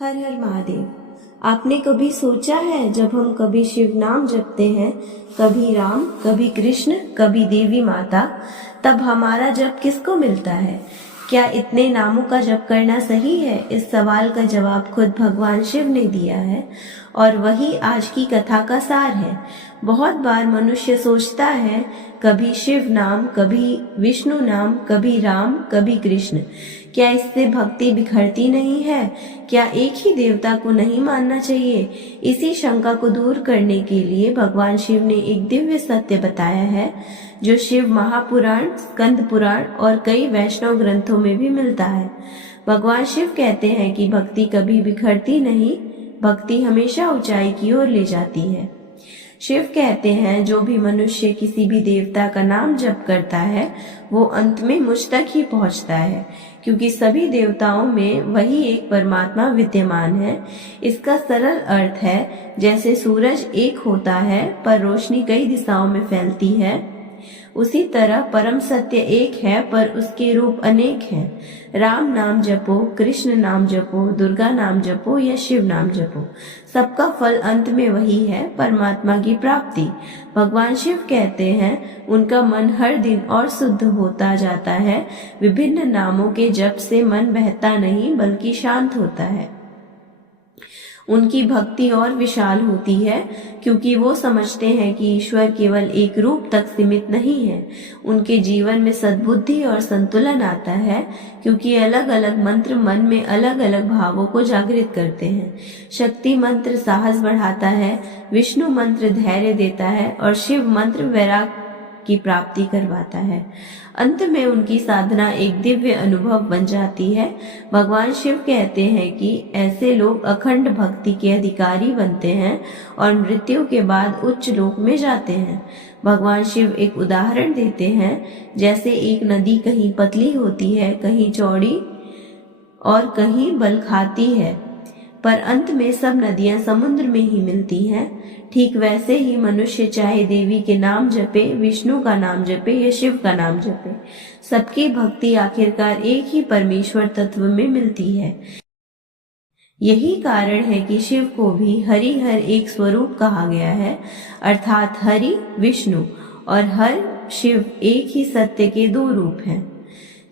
हर हर महादेव। आपने कभी सोचा है, जब हम कभी शिव नाम जपते हैं, कभी राम, कभी कृष्ण, कभी देवी माता, तब हमारा जप किसको मिलता है? क्या इतने नामों का जप करना सही है? इस सवाल का जवाब खुद भगवान शिव ने दिया है और वही आज की कथा का सार है। बहुत बार मनुष्य सोचता है, कभी शिव नाम, कभी विष्णु नाम, कभी राम, कभी कृष्ण, क्या इससे भक्ति बिखरती नहीं है? क्या एक ही देवता को नहीं मानना चाहिए? इसी शंका को दूर करने के लिए भगवान शिव ने एक दिव्य सत्य बताया है, जो शिव महापुराण, स्कंद पुराण और कई वैष्णव ग्रंथों में भी मिलता है। भगवान शिव कहते हैं कि भक्ति कभी बिखरती नहीं, भक्ति हमेशा ऊंचाई की ओर ले जाती है। शिव कहते हैं, जो भी मनुष्य किसी भी देवता का नाम जप करता है, वो अंत में मुझ तक ही पहुंचता है, क्योंकि सभी देवताओं में वही एक परमात्मा विद्यमान है। इसका सरल अर्थ है, जैसे सूरज एक होता है पर रोशनी कई दिशाओं में फैलती है, उसी तरह परम सत्य एक है पर उसके रूप अनेक हैं। राम नाम जपो, कृष्ण नाम जपो, दुर्गा नाम जपो या शिव नाम जपो, सबका फल अंत में वही है, परमात्मा की प्राप्ति। भगवान शिव कहते हैं, उनका मन हर दिन और शुद्ध होता जाता है। विभिन्न नामों के जप से मन बहता नहीं बल्कि शांत होता है। उनकी भक्ति और विशाल होती है, क्योंकि वो समझते हैं कि ईश्वर केवल एक रूप तक सीमित नहीं है। उनके जीवन में सद्बुद्धि और संतुलन आता है, क्योंकि अलग अलग मंत्र मन में अलग अलग भावों को जागृत करते हैं। शक्ति मंत्र साहस बढ़ाता है, विष्णु मंत्र धैर्य देता है और शिव मंत्र वैराग्य की प्राप्ति करवाता है। अंत में उनकी साधना एक दिव्य अनुभव बन जाती है। भगवान शिव कहते हैं कि ऐसे लोग अखंड भक्ति के अधिकारी बनते हैं और मृत्यु के बाद उच्च लोक में जाते हैं। भगवान शिव एक उदाहरण देते हैं, जैसे एक नदी कहीं पतली होती है, कहीं चौड़ी और कहीं बल खाती है, पर अंत में सब नदियां समुद्र में ही मिलती हैं। ठीक वैसे ही मनुष्य चाहे देवी के नाम जपे, विष्णु का नाम जपे या शिव का नाम जपे, सबकी भक्ति आखिरकार एक ही परमेश्वर तत्व में मिलती है। यही कारण है कि शिव को भी हरि हर एक स्वरूप कहा गया है, अर्थात हरि विष्णु और हर शिव एक ही सत्य के दो रूप हैं।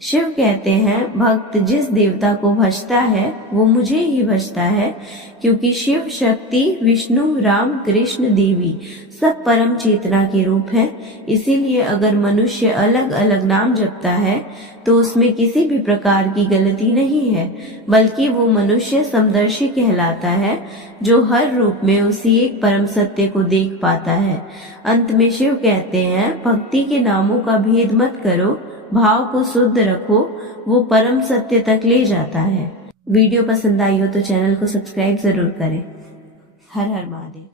शिव कहते हैं, भक्त जिस देवता को भजता है वो मुझे ही भजता है, क्योंकि शिव शक्ति, विष्णु, राम, कृष्ण, देवी सब परम चेतना के रूप हैं। इसीलिए अगर मनुष्य अलग अलग नाम जपता है तो उसमें किसी भी प्रकार की गलती नहीं है, बल्कि वो मनुष्य समदर्शी कहलाता है, जो हर रूप में उसी एक परम सत्य को देख पाता है। अंत में शिव कहते हैं, भक्ति के नामों का भेद मत करो, भाव को शुद्ध रखो, वो परम सत्य तक ले जाता है। वीडियो पसंद आई हो तो चैनल को सब्सक्राइब जरूर करें। हर हर महादेव।